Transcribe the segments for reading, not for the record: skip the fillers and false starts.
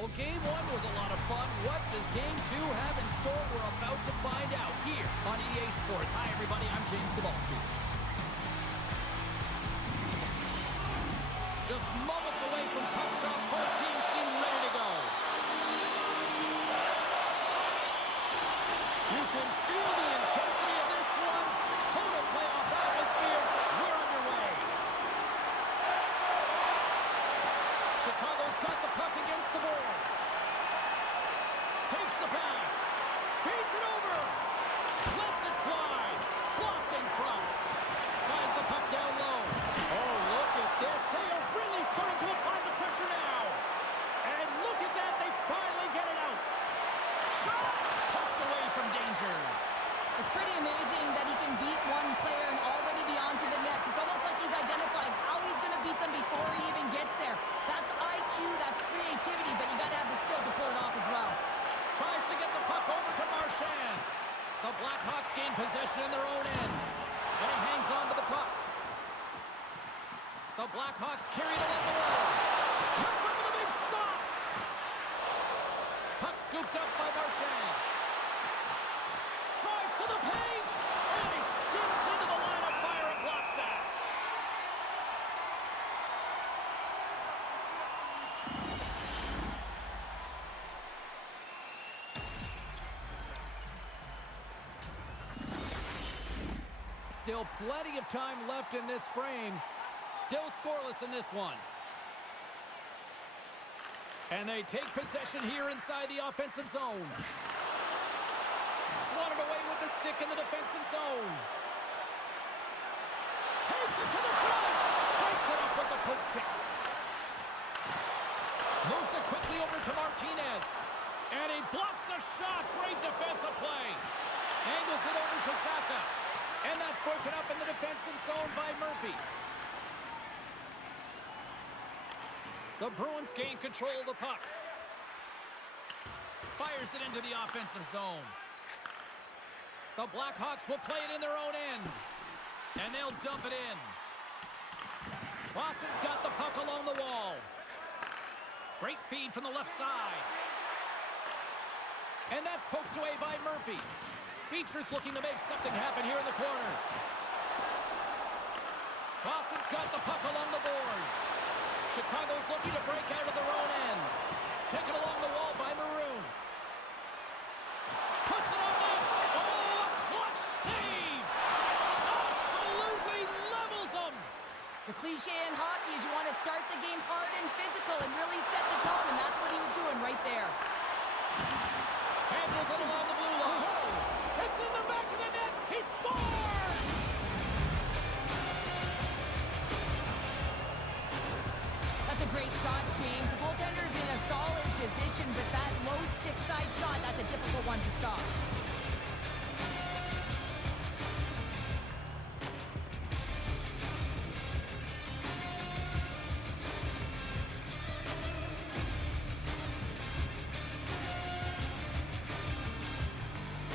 Well, game one was a lot of fun. What does game two have in store? We're about to find out here on EA Sports. Hi, everybody. I'm James Cebulski. Just moments away from puck drop. Both teams seem ready to go. You can feel the intensity of this one. Total playoff atmosphere. We're underway. Chicago's got the puck against the boards. Takes the pass. Feeds it over. Lets it fly. Blocked in front. Slides the puck down low. Oh, look at this. They are really starting to apply the pressure now. And look at that. They finally get it out. Shot. Pucked away from danger. It's pretty amazing that he can beat one player and already be on to the next. It's almost like he's identified how he's going to beat them before he even gets there. That's IQ, that's creativity, but you got to have the skill to pull it off as well. Tries to get the puck over to Marchand. The Blackhawks gain possession in their own end. And he hangs on to the puck. The Blackhawks carry it along the wall. Comes up with a big stop. Puck scooped up by Marchand. Drives to the paint. And he skips into the line of fire and blocks that. Still plenty of time left in this frame. Still scoreless in this one. And they take possession here inside the offensive zone. Swatted away with the stick in the defensive zone. Takes it to the front. Breaks it up with the poke check. Moves it quickly over to Martinez. And he blocks the shot. Great defensive play. Angles it over to Saka. And that's broken up in the defensive zone by Murphy. The Bruins gain control of the puck. Fires it into the offensive zone. The Blackhawks will play it in their own end. And they'll dump it in. Boston's got the puck along the wall. Great feed from the left side. And that's poked away by Murphy. Beecher's looking to make something happen here in the corner. Boston's got the puck along the boards. Chicago's looking to break out of their own end. Taken along the wall by Maroon. Puts it on net. Oh, a clutch save! Absolutely levels them! The cliche in hockey is you want to start the game hard and physical and really set the tone, and that's what he was doing right there. Handles it along the blue line. Oh, it's in the back of the net. He scores! That's a great shot, James. The goaltender's in a solid position, but that low stick side shot, that's a difficult one to stop.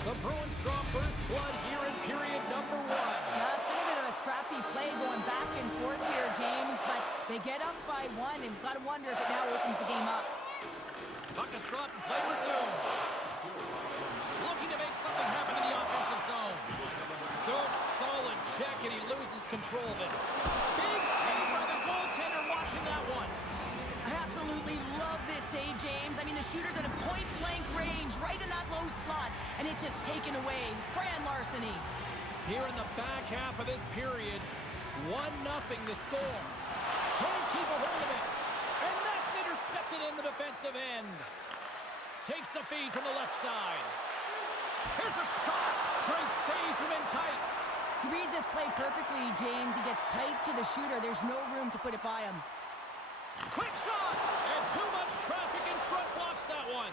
The Bruins draw first blood here in period number one. Now, it's been a bit of a scrappy play going back and forth here, James, but they get up by one, and got to wonder if it now opens the game up. Puck is dropped and play resumes. Looking to make something happen in the offensive zone. Good, solid check, and he loses control of it. Big save by the goaltender, washing that one. I absolutely love this save, James. I mean, the shooter's at a point-blank range, right in that low slot, and it's just taken away. Grand larceny. Here in the back half of this period, 1-0 the score. Can't keep a hold of it. And that's intercepted in the defensive end. Takes the feed from the left side. Here's a shot. Great save from in tight. He reads this play perfectly, James. He gets tight to the shooter. There's no room to put it by him. Quick shot. And too much traffic in front blocks that one.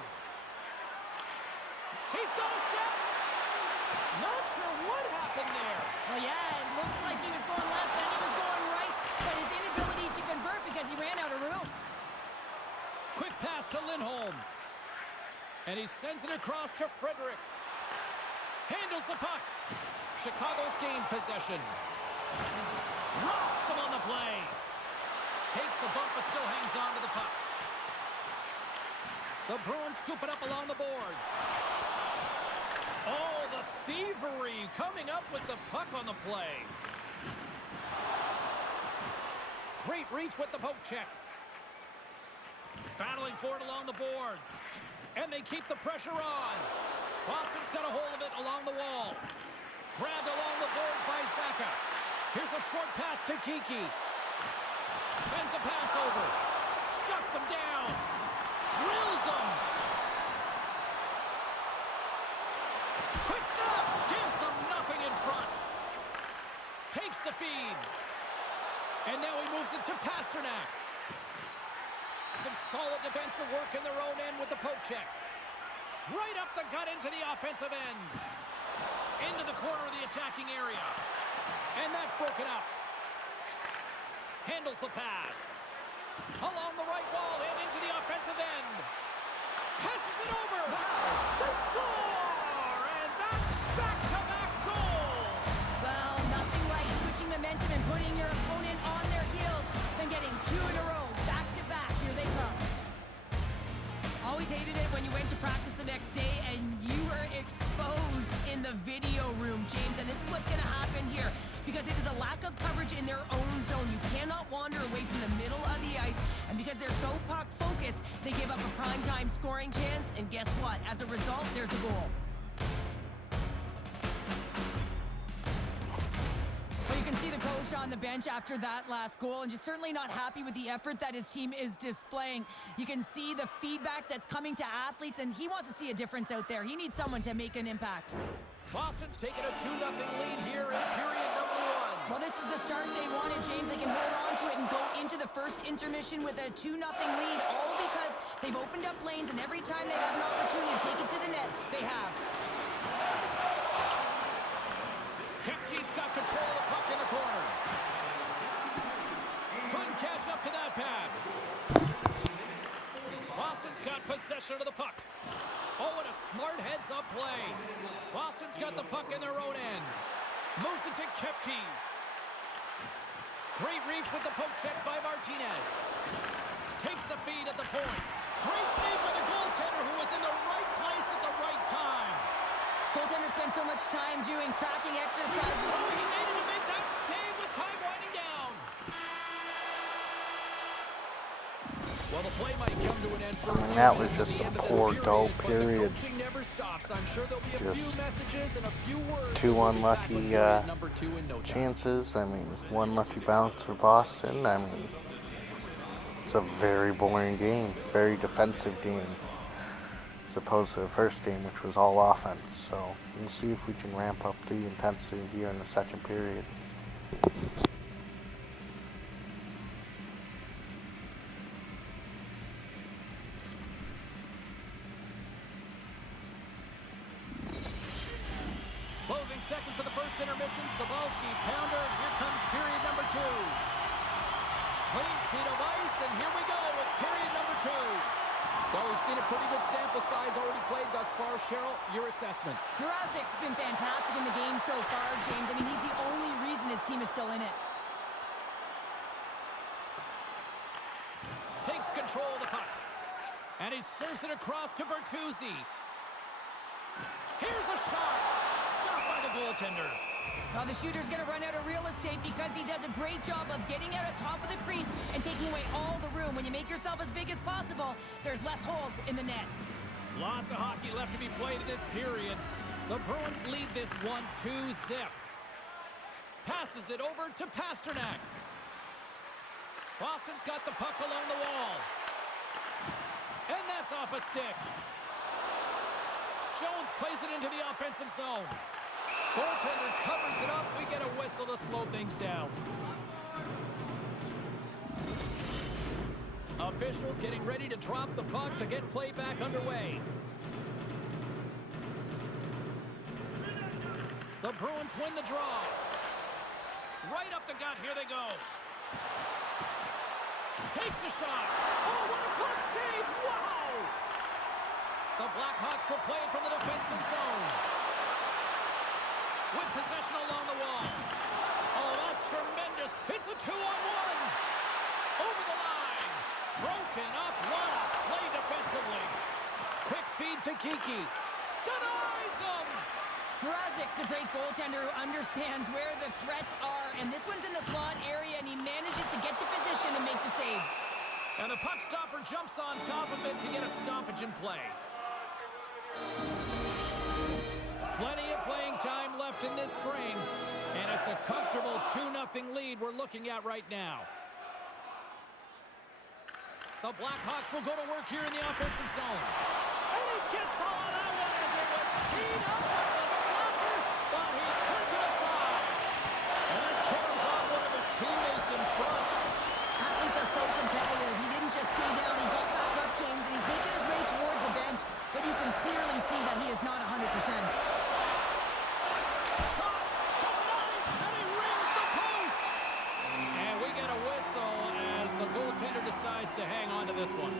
He's got a step. Not sure what happened there. Well, yeah, it looks like he was going left, then he was going right, but his inability to convert because he ran out of room. Quick pass to Lindholm. And he sends it across to Frederick. Handles the puck. Chicago's gained possession. Rocks him on the play. Takes a bump but still hangs on to the puck. The Bruins scoop it up along the boards. Oh, the thievery coming up with the puck on the play. Great reach with the poke check. Battling for it along the boards. And they keep the pressure on. Boston's got a hold of it along the wall. Grabbed along the boards by Saka. Here's a short pass to Kiki. Sends a pass over. Shuts him down. Drills him. Quick stop. Gives him nothing in front. Takes the feed. And now he moves it to Pasternak. Some solid defensive work in their own end with the poke check. Right up the gut into the offensive end. Into the corner of the attacking area. And that's broken up. Handles the pass. Along the right wall and into the offensive end. Passes it over. They score! And that's back-to-back goals. Well, nothing like switching momentum and putting your opponent on their heels than getting two in a row, back-to-back. Here they come. Always hated it when you went to practice the next day and you were exposed in the video room, James. And this is what's going to happen here because it is a lack of coverage in their own zone. You cannot wander away from the middle of the ice. And because they're so puck-focused, they give up a prime-time scoring chance. And guess what? As a result, there's a goal. Well, you can see the coach on the bench after that last goal, and just certainly not happy with the effort that his team is displaying. You can see the feedback that's coming to athletes, and he wants to see a difference out there. He needs someone to make an impact. Boston's taking a 2-0 lead here in period number 1. Well, this is the start they wanted, James. They can hold on to it and go into the first intermission with a 2-0 lead, all because they've opened up lanes, and every time they have an opportunity to take it to the net, they have. Kempke's got control of the puck in the corner. Couldn't catch up to that pass. Boston's got possession of the puck. Oh, and a smart heads-up play. Boston's got the puck in their own end. Moves it to Kempke. Great reach with the poke check by Martinez. Takes the feed at the point. Great save by the goaltender who was in the right place at the right time. Goaltender spends so much time doing tracking exercises. Oh, he made it to make that save with time winding down. Well, the play might come to an end for a few that was minutes just at the a end of poor this goal period, but period. the coaching never stops. I'm sure there'll be a few Just messages and a few words. 2 We'll be back unlucky with period number 2 in no time. chances. I mean, 1 lucky bounce for Boston. I mean, it's a very boring game, very defensive game, as opposed to the first game, which was all offense. So we'll see if we can ramp up the intensity here in the second period. Closing seconds of the first intermission. Sobolski, pounder. Here comes period number 2. Clean sheet of ice, and here we go with period number 2. Well, we've seen a pretty good sample size already played thus far. Cheryl, your assessment. Jurassic's been fantastic in the game so far, James. I mean, he's the only reason his team is still in it. Takes control of the puck. And he serves it across to Bertuzzi. Here's a shot. Stopped by the goaltender. Well, the shooter's going to run out of real estate because he does a great job of getting out on top of the crease and taking away all the room. When you make yourself as big as possible, there's less holes in the net. Lots of hockey left to be played in this period. The Bruins lead this one 2-0. Passes it over to Pasternak. Boston's got the puck along the wall. And that's off a stick. Jones plays it into the offensive zone. Goaltender covers it up. We get a whistle to slow things down. Officials getting ready to drop the puck to get play back underway. The Bruins win the draw. Right up the gut. Here they go. Takes a shot. Oh, what a glove save. Wow! The Blackhawks will play it from the defensive zone. With possession along the wall. Oh, that's tremendous. It's a 2-on-1. Over the line. Broken up. What a play defensively. to Kiki. Denies him! Mrazek's a great goaltender who understands where the threats are, and this one's in the slot area, and he manages to get to position and make the save. And the puck stopper jumps on top of it to get a stoppage in play. Plenty of playing time left in this frame, and it's a comfortable 2-0 lead we're looking at right now. The Blackhawks will go to work here in the offensive zone. And he gets all of that one as it was teed up with the slapper, but he puts it aside. And it carries off one of his teammates in front. Athletes are so competitive. He didn't just stay down. He got back up, James, and he's making his way towards the bench, but you can clearly see that he is not 100%. Shot denied, and he rings the post. And we get a whistle as the goaltender decides to hang on to this one.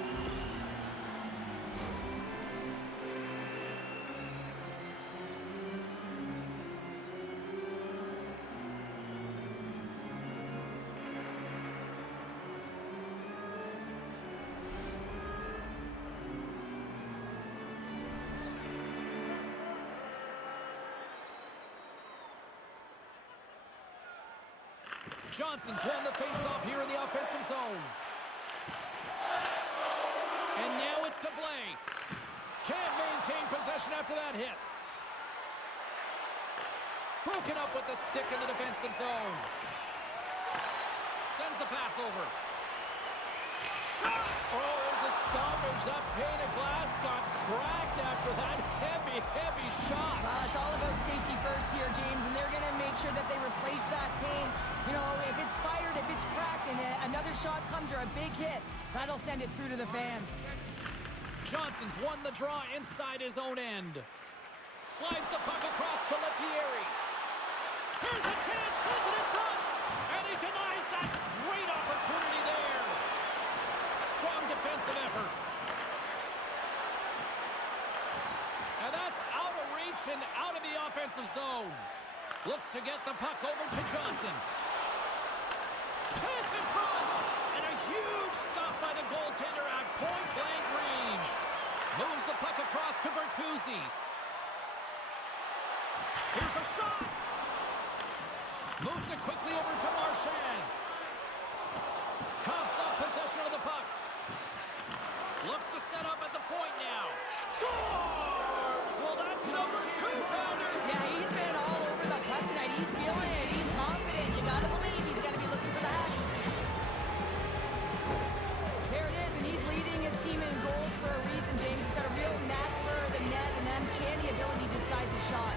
Johnson's won the faceoff here in the offensive zone. And now it's to play. Can't maintain possession after that hit. Broken up with the stick in the defensive zone. Sends the pass over. Shot! Oh, there's a stoppage. That pane of glass got cracked after that heavy shot. Well, it's all about safety first here, James, and they're going to make sure that they replace that pane. You know, if it's fired, if it's cracked, and another shot comes or a big hit, that'll send it through to the fans. Johnson's won the draw inside his own end. Slides the puck across to Lettieri. Here's a chance, sends it in front, and he denies that great opportunity there. Strong defensive effort. And that's out of reach and out of the offensive zone. Looks to get the puck over to Johnson. Chance in front, and a huge stop by the goaltender at point-blank range. Moves the puck across to Bertuzzi. Here's a shot. Moves it quickly over to Marchand. Coughs up possession of the puck. Looks to set up at the point now. Scores! Well, that's number 2-pounder. Yeah, he's been all over the puck tonight. He's feeling it. He's confident. You got to believe he's going to be looking for the hat. There it is, and he's leading his team in goals for a reason, James. He's got a real knack for the net and uncanny ability to disguise his shot.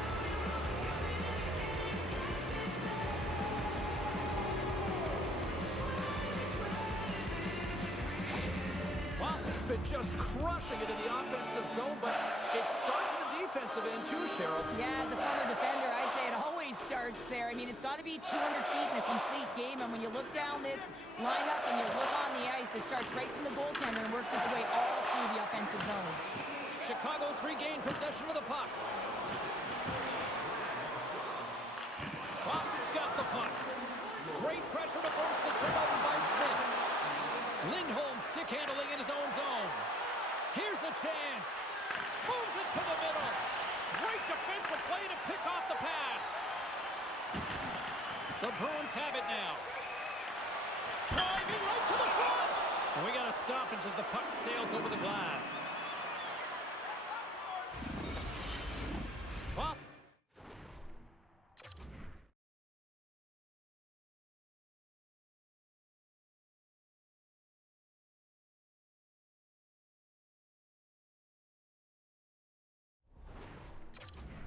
Boston's been just crushing it in the offensive zone, but it starts in the defensive end too, Cheryl. Yeah, as a former defender, I'd say it always starts there. I mean, it's got to be 200 feet in a complete game, and when you look down this lineup and you look on the ice, it starts right from the goaltender and works its way all through the offensive zone. Chicago's regained possession of the puck. Boston's got the puck. Great pressure to force the turnover by Smith. Lindholm stick handling in his own zone. Here's a chance. Moves it to the middle. Great defensive play to pick off the pass. The Bruins have it now. Driving right to the front. And we got a stoppage as the puck sails over the glass. Well,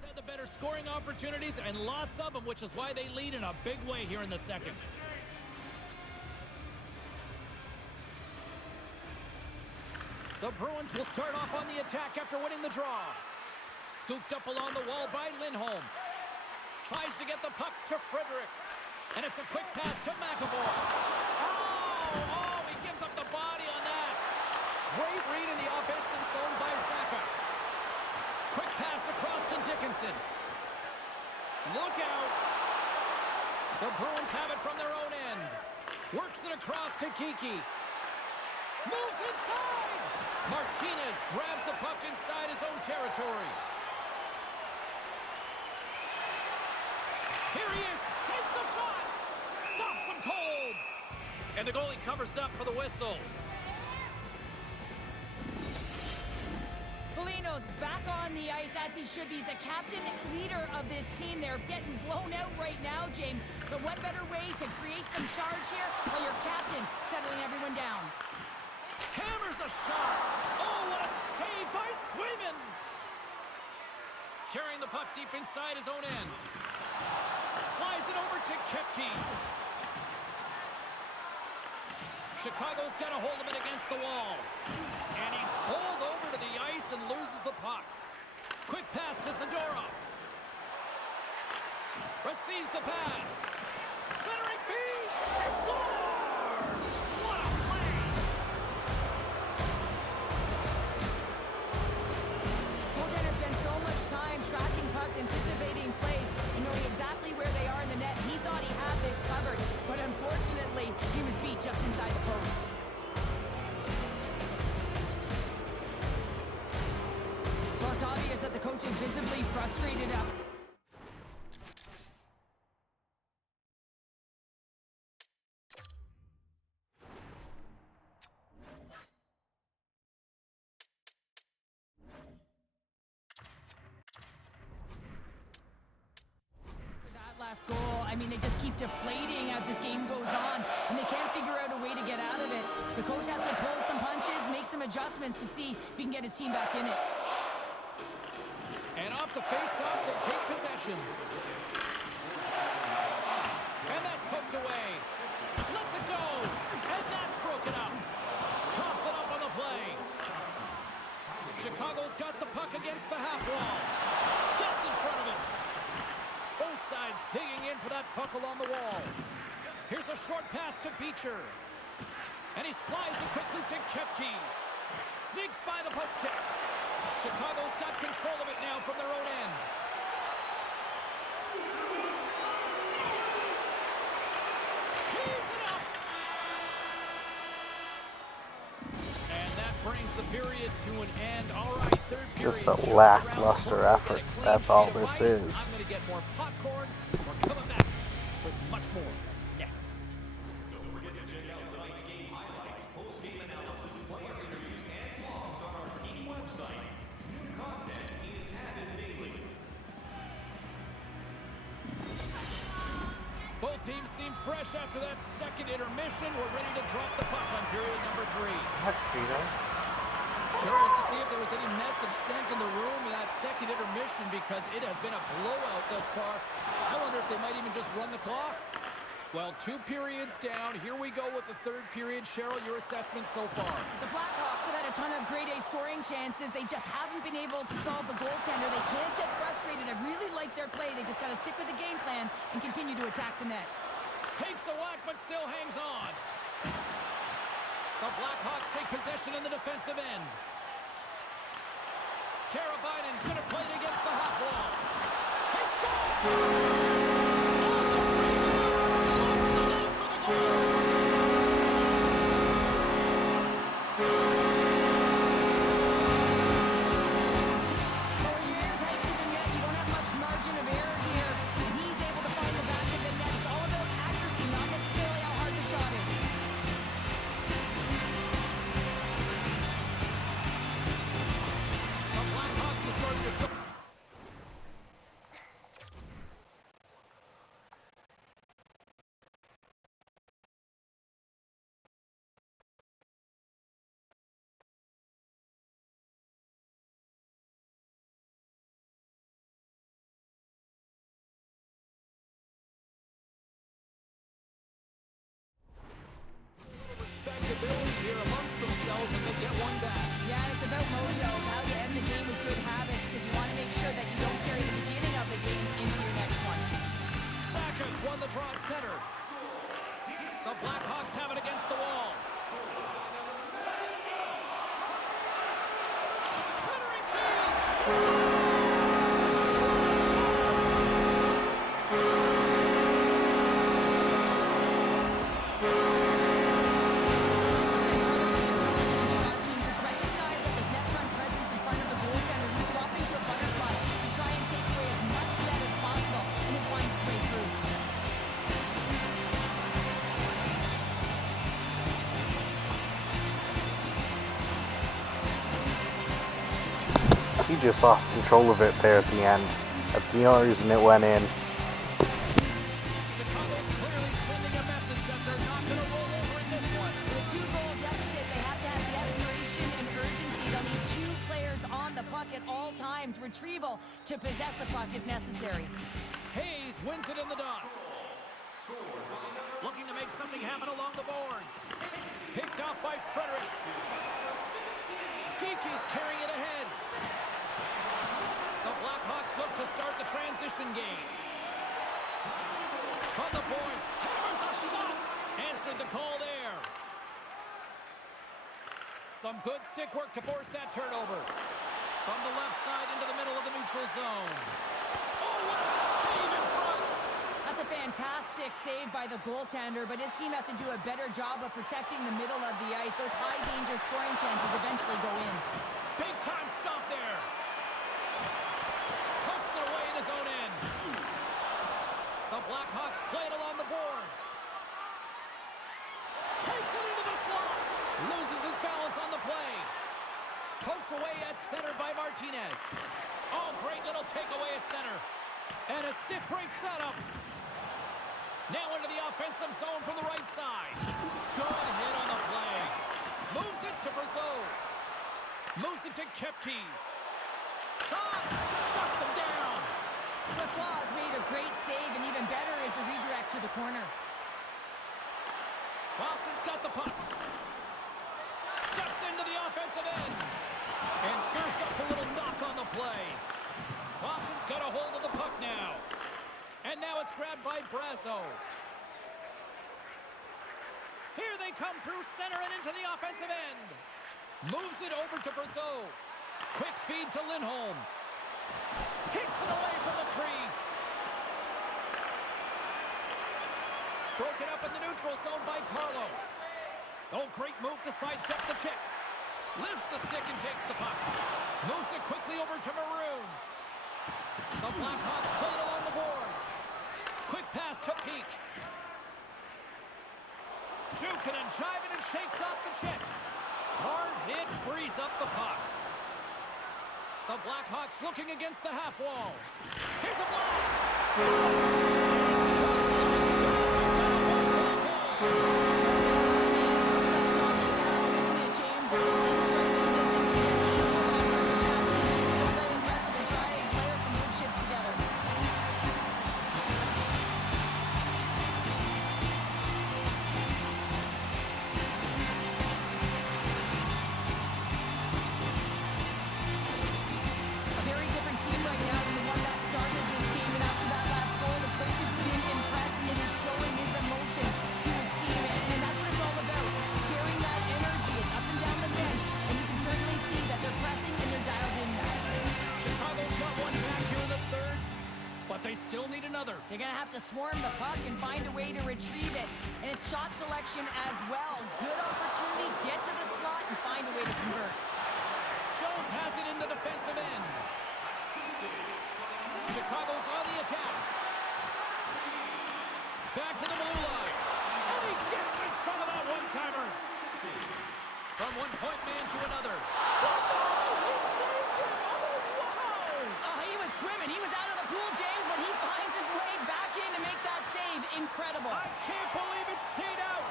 had the better scoring opportunities and lots of them, which is why they lead in a big way here in the second. The Bruins will start off on the attack after winning the draw. Scooped up along the wall by Lindholm. Tries to get the puck to Frederick. And it's a quick pass to McAvoy. Oh, he gives up the body on that. Great read in the offensive zone by Saka. Quick pass across to Dickinson. Look out. The Bruins have it from their own end. Works it across to Kiki. Moves inside. Martinez grabs the puck inside his own territory. Here he is. Takes the shot. Stops him cold. And the goalie covers up for the whistle. Foligno's back on the ice as he should be. He's the captain, leader of this team. They're getting blown out right now, James. But what better way to create some charge here while your captain settling everyone down? Hammers a shot. Oh, what a save by Swayman. Carrying the puck deep inside his own end. Slides it over to Kepke. Chicago's got a hold of it against the wall. And he's pulled over to the ice and loses the puck. Quick pass to Zadorov. Receives the pass. Centering feed. He scores! What a play! Goaltenders spend so much time tracking pucks, anticipating plays, and knowing exactly where they are in the net. He thought he had this covered, but unfortunately, he was beat just inside the post. Well, it's obvious that the coach is visibly frustrated after that last goal. I mean, they just keep deflating as this game goes on, and they can't figure out a way to get out of it. The coach has to pull some punches, make some adjustments to see if he can get his team back in it. And off the face-off, they take possession. And that's poked away. Lets it go. And that's broken up. Toss it up on the play. Chicago's got the puck against the half wall. Gets in front of it. Both sides digging in for that puck along the wall. Here's a short pass to Beecher. And he slides it quickly to Kepke. Sneaks by the poke check. Chicago's got control of it now from their own end. He's it up. And that brings the period to an end. All right, third period. Just a lackluster effort. That's all this is. I'm going to get more popcorn. We're coming back with much more next. Don't forget to check out tonight's game highlights, post-game analysis, player interviews, and blogs on our team website. New content is added daily. Both teams seem fresh after that second intermission. We're ready to drop the puck on period number 3. Heck, Peter. Curious to see if there was any message sent in the room in that second intermission because it has been a blowout thus far. I wonder if they might even just run the clock. Well, 2 periods down. Here we go with the third period. Cheryl, your assessment so far? The Blackhawks have had a ton of grade A scoring chances. They just haven't been able to solve the goaltender. They can't get frustrated. I really like their play. They just got to stick with the game plan and continue to attack the net. Takes a whack, but still hangs on. The Blackhawks take possession in the defensive end. Karabainen's going to play it against the half wall. He scores! Wants to lead for the goal. When you're in tight to the net, you don't have much margin of error here. And he's able to find the back of the net. It's all about accuracy, not necessarily how hard the shot is. The Blackhawks are starting to show. Respectability here amongst themselves as they get one back. Yeah, it's about mojo. It's how you end the game with good habits because you want to make sure that you don't carry the beginning of the game into your next one. Sakas won the draw at center. The Blackhawks have it against the wall. Centering field. just lost control of it there at the end. That's the only reason it went in. Chicago's clearly sending a message that they're not going to roll over in this one. With a 2-goal deficit, they have to have desperation and urgency. They'll need 2 players on the puck at all times. Retrieval to possess the puck is necessary. Hayes wins it in the dots. Looking to make something happen along the boards. Picked off by Frederick. Geeky's carrying it ahead. The Blackhawks look to start the transition game. From the point, hammers a shot. Answered the call there. Some good stick work to force that turnover. From the left side into the middle of the neutral zone. Oh, what a save in front. That's a fantastic save by the goaltender, but his team has to do a better job of protecting the middle of the ice. Those high-danger scoring chances eventually go in. Big-time stop there. Puts it away in his own end. The Blackhawks play it along the boards. Takes it into the slot. Loses his balance on the play. Poked away at center by Martinez. Oh, great little takeaway at center. And a stick breaks that up. Now into the offensive zone from the right side. Good hit on the play. Moves it to Brazeau. Moves it to Kepke. Shot! Shuts him down. Brossoit has made a great save, and even better is the redirect to the corner. Boston's got the puck. Steps into the offensive end. And serves up a little knock on the play. Boston's got a hold of the puck now. And now it's grabbed by Brazeau. Here they come through center and into the offensive end. Moves it over to Brazeau. Quick feed to Lindholm. Kicks it away from the crease. Broken up in the neutral zone by Carlo. Oh, great move to sidestep the check. Lifts the stick and takes the puck. Moves it quickly over to Maroon. The Blackhawks play it along the boards. Quick pass to Peak. Jukin and jiving and shakes off the check. Hard hit frees up the puck. The Blackhawks looking against the half wall. Here's a blast. They still need another. They're going to have to swarm the puck and find a way to retrieve it. And it's shot selection as well. Good opportunities, get to the slot and find a way to convert. Jones has it in the defensive end. Chicago's on the attack. Back to the blue line. And he gets in front of that one-timer. From one point man to another. Stop! He saved it! Oh, wow! He was swimming. He was out of the pool, James, but he finds his way back in to make that save. Incredible. I can't believe it stayed out.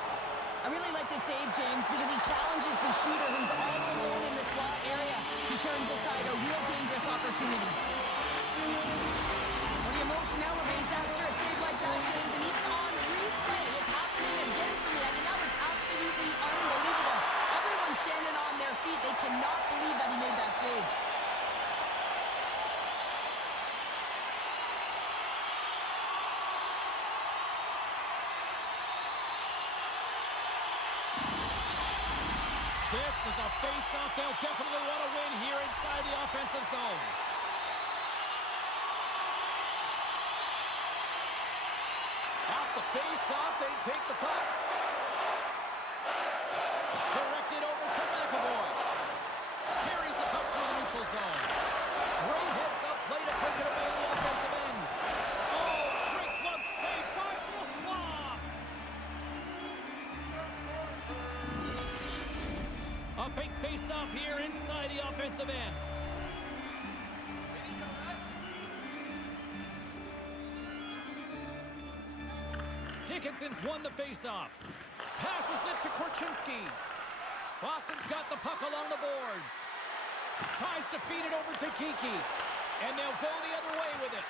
I really like the save, James, because he challenges the shooter who's all alone in the slot area. He turns aside a real dangerous opportunity. Well, the emotion elevates after a save like that, James, and even on replay, it's happening again for me. I mean, that was absolutely unbelievable. Everyone's standing on their feet. They cannot believe that he made that save. This is a face-off they'll definitely want to win here inside the offensive zone. Off the face-off, they take the puck. Directed over to McAvoy. Carries the puck through the neutral zone. Great hits up, play to pick it away in the offensive end. Oh, great glove save by Brossoit. A big face-off here inside the offensive end. Boston's won the faceoff. Passes it to Korchinski. Boston's got the puck along the boards. Tries to feed it over to Kiki. And they'll go the other way with it.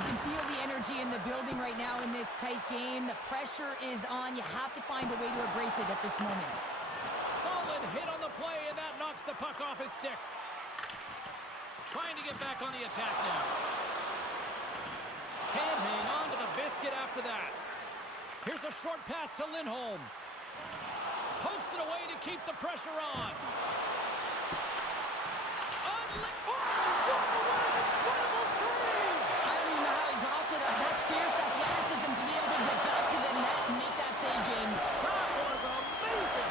You can feel the energy in the building right now in this tight game. The pressure is on. You have to find a way to embrace it at this moment. Solid hit on the play, and that knocks the puck off his stick. Trying to get back on the attack now. Can't hang on to the biscuit after that. Here's a short pass to Lindholm. Pokes it away to keep the pressure on. Incredible save! I don't even know how he got to that. That's fierce athleticism to be able to get back to the net and make that save, James. That was amazing!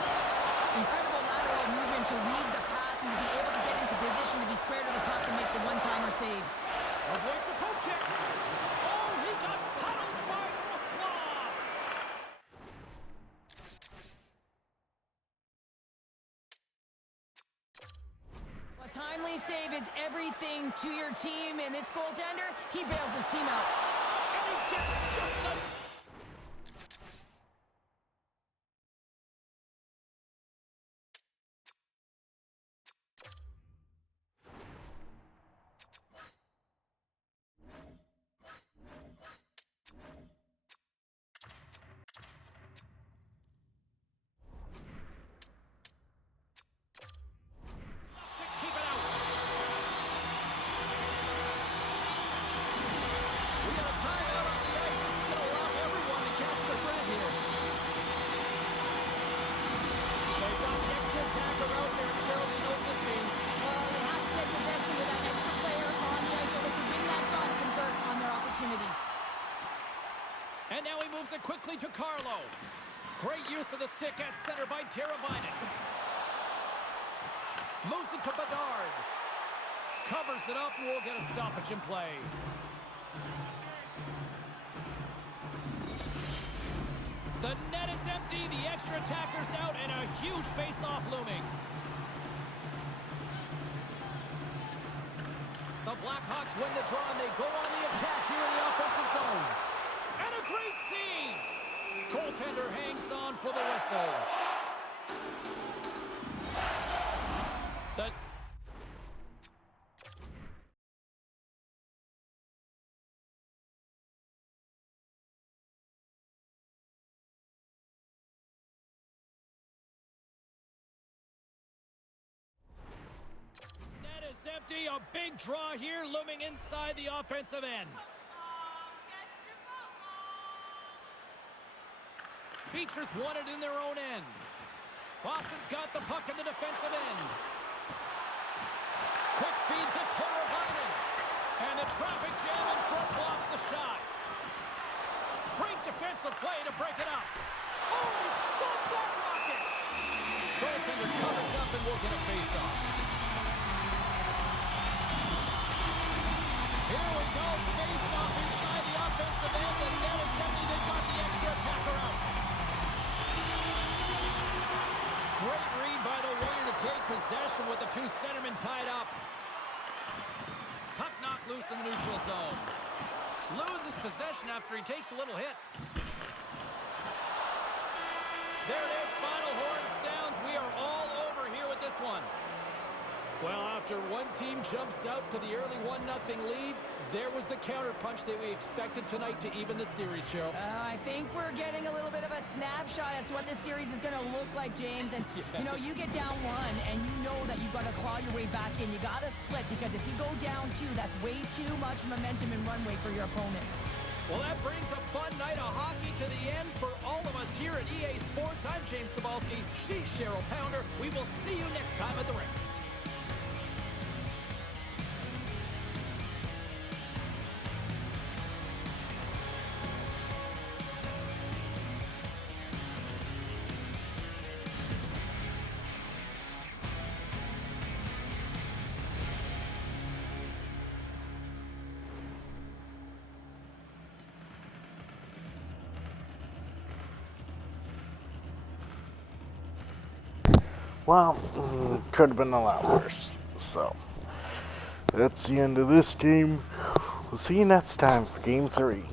Incredible lateral movement to read the pass and to be able to get into position to be square to the puck and make the one-timer save. Avoids the poke check. Oh, he got paddled by Roslav! A timely save is everything to your team, and this goaltender, he bails his team out. And he gets just a... keep it out. We got a timeout on the ice. This is going to allow everyone to catch their breath here. They've got the extra attacker out there, Cheryl. You know what this means. Well, they have to get possession with that extra player on the ice so they can win that draw and convert on their opportunity. And now he moves it quickly to Carlo. Great use of the stick at center by Teravainen. Moves it to Bedard. Covers it up. We'll get a stoppage in play. The net is empty. The extra attacker's out, and a huge face-off looming. The Blackhawks win the draw, and they go on the attack here in the offensive zone. And a great save! Goaltender hangs on for the whistle. The net is empty. A big draw here looming inside the offensive end. Beachers won it in their own end. Boston's got the puck in the defensive end. Quick feed to Teravainen. And the traffic jam in front blocks the shot. Great defensive play to break it up. Oh, he stopped that rocket! Goaltender covers up and will get a face-off. Here we go. Face-off inside the offensive end. The net is empty. They got the extra attacker out. Great read by the Warrior to take possession with the two centermen tied up. Puck knocked loose in the neutral zone. Loses possession after he takes a little hit. There it is. Final horn sounds. We are all over here with this one. Well, after one team jumps out to the early 1-0 lead, there was the counterpunch that we expected tonight to even the series, Cheryl. I think we're getting a little bit of a snapshot as to what this series is going to look like, James. And, you know, you get down one, and you know that you've got to claw your way back in. You got to split, because if you go down two, that's way too much momentum and runway for your opponent. Well, that brings a fun night of hockey to the end for all of us here at EA Sports. I'm James Cebulski. She's Cheryl Pounder. We will see you next time at the rink. Well, could have been a lot worse. So, that's the end of this game. We'll see you next time for Game 3.